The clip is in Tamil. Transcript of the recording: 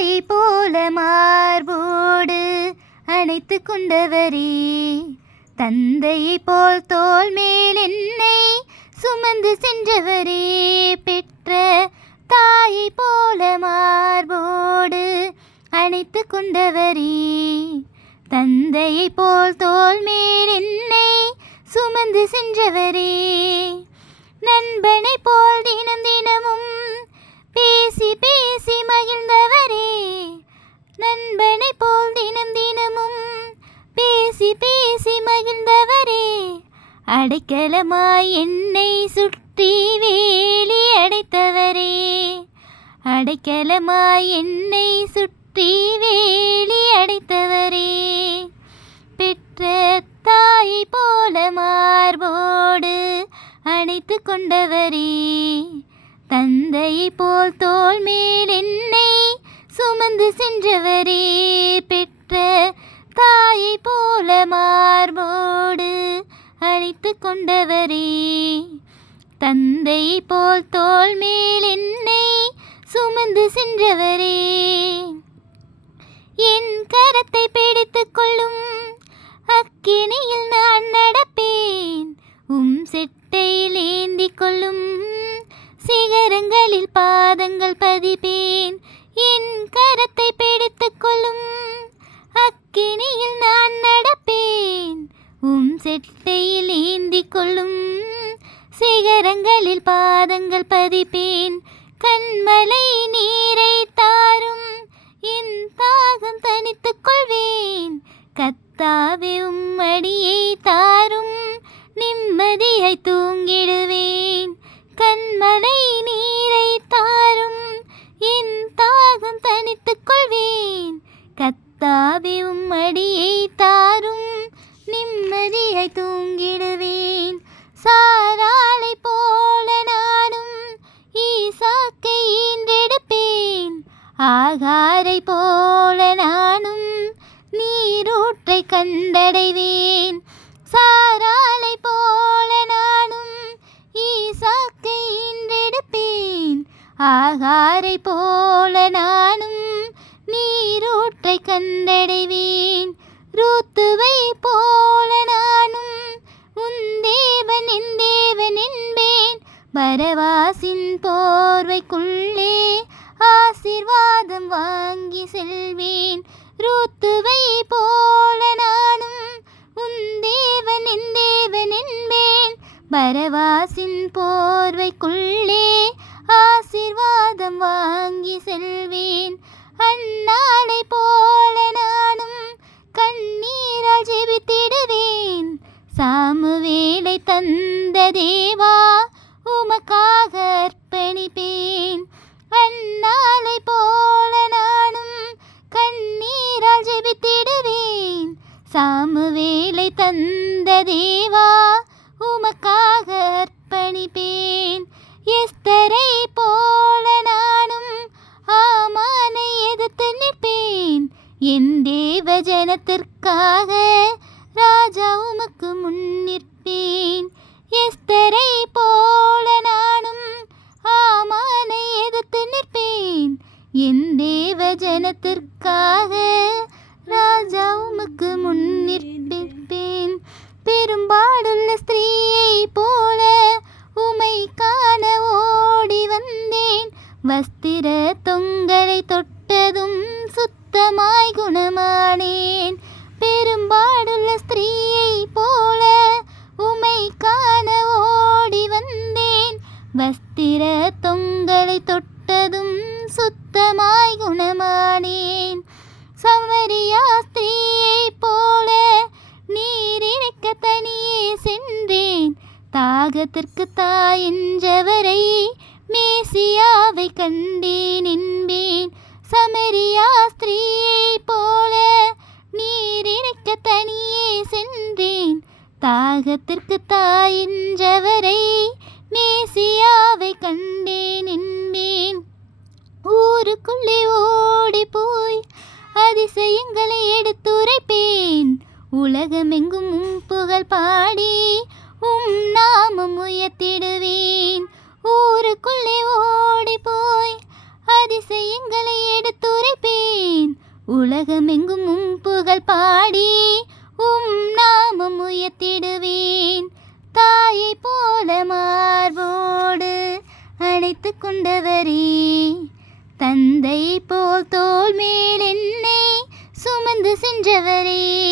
தாயை போல மார்போடு அணைத்து கொண்டவரே, தந்தையை போல் தோள் மேல் என்னை சுமந்து சென்றவரே, பெற்ற தாயை போல மார்போடு அணைத்து கொண்டவரே, தந்தையை போல் தோள் மேல் என்னை சுமந்து சென்றவரே, நண்பனை போல் தினம் தினமும் பேசி பேசி மகிழ்ந்தவரே, நண்பனை போல் தினம் தினமும் பேசி பேசி மகிழ்ந்தவரே, அடைக்கலமாய் என்னை சுற்றி வேலி அடைத்தவரே, அடைக்கலமாய் என்னை சுற்றி வேலி அடைத்தவரே, பெற்ற தாயை போல மார்போடு அணைத்து கொண்டவரே, தந்தையை போல் தோள் மேல் என்னை சுமந்து சென்றவரே, பெற்ற தாயை போல மார்போடு அணைத்து கொண்டவரே, தந்தையை போல் தோள் மேல் என்னை சுமந்து சென்றவரே, என் கரத்தை பிடித்துக் கொள்ளும் அக்கினியில் நான் நடப்பேன், செட்டையில் ஏந்தி கொள்ளும் சிகரங்களில் பாதங்கள் பதிப்பேன், என் கரத்தை பிடித்துக் கொள்ளும் அக்கினியில் நான் நடப்பேன், செட்டையில் ஏந்தி கொள்ளும் சிகரங்களில் பாதங்கள் பதிப்பேன், கண்மலை நீரை தாரும் என் தாகம் தனித்துக் கொள்வேன், கத்தாவே உம்மடியை தாரும் நிம்மதியை தூங்கிடுவேன், கண்மலை நீரை தாரும் என் தாகம் தனித்துக் கொள்வேன், கத்தாவே உம்மடியை தாரும் நிம்மதியை தூங்கிடுவேன், சாராளை போல நானும் ஈசாக்கை ஈன்றெடுப்பேன், ஆகாரை போல நானும் நீரூற்றை கண்டடைவேன், சாராளை போல நானும் ஈசாக்கை ஈன்றெடுப்பேன், ஆகாரை போல நானும் நீரூற்றை கண்டடைவேன், ரூத்துவை போல நானும் உன் தேவன் என் தேவன் என்பேன், பரவாசின் போர்வைக்குள்ளே ஆசீர்வாதம் வாங்கி செல்வேன், ரூத்துவை போல நானும் உன் தேவன் என் தேவன் என்பேன், பரவாசின் போர்வைக்குள்ளே ஆசீர்வாதம் வாங்கி செல்வேன், அன்னாளை போல நானும் கண்ணீரால் ஜெபித்திடுவேன், சாமுவேலை தந்த தேவா உமக்காக அர்ப்பணிப்பேன், அன்னாளை போல நானும் கண்ணீரால் ஜெபித்திடுவேன், சாமுவேலை தந்த தேவா உமக்காக அர்ப்பணிப்பேன், எஸ்தரை போல நானும் ஆமானை எதிர்த்து நிற்பேன், என் தேவ ஜனத்திற்காக ராஜா உமக்கு முன் நிற்பேன், எஸ்தரை போல நானும் ஆமானை எதிர்த்து நிற்பேன், என் தேவ ஜனத்திற்காக ராஜா உமக்கு முன் நிற்பேன், பெரும்பாடுள்ள ஸ்திரீயை போல உமை காண ஓடி வந்தேன், வஸ்திர தொங்கலை தொட்டதும் சுத்தமாய் குணமானேன், பெரும்பாடுள்ள ஸ்திரீயை போல உமை காண ஓடி வந்தேன், வஸ்திர தொங்கலை தொட்டதும் சுத்தமாய் குணமானேன், சமரியா ஸ்திரீயை போல நீர் இறைக்க தனியே சென்றேன், தாகத்திற்கு தாயென்றவரை மேசியாவை கண்டேன் என்பேன், சமரியா ஸ்திரீயை போல நீர் இறைக்க தனியே சென்றேன், தாகத்திற்கு தாயென்றவரை மேசியாவை கண்டேன் என்பேன், ஊருக்குள்ளே ஓடி போய் அதிசயங்களை எடுத்துரைப்பேன், உலகமெங்கும் புகழ் பாடி நாமம் உயர்த்திடுவேன், ஊருக்குள்ளே ஓடி போய் அதிசயங்களை எடுத்துரைப்பேன், உலகமெங்கும் புகழ் பாடி நாமம் உயர்த்திடுவேன். தாயை போல மார்போடு அணைத்து கொண்டவரே, தந்தை போல் தோள் மேல் என்னை சுமந்து சென்றவரே.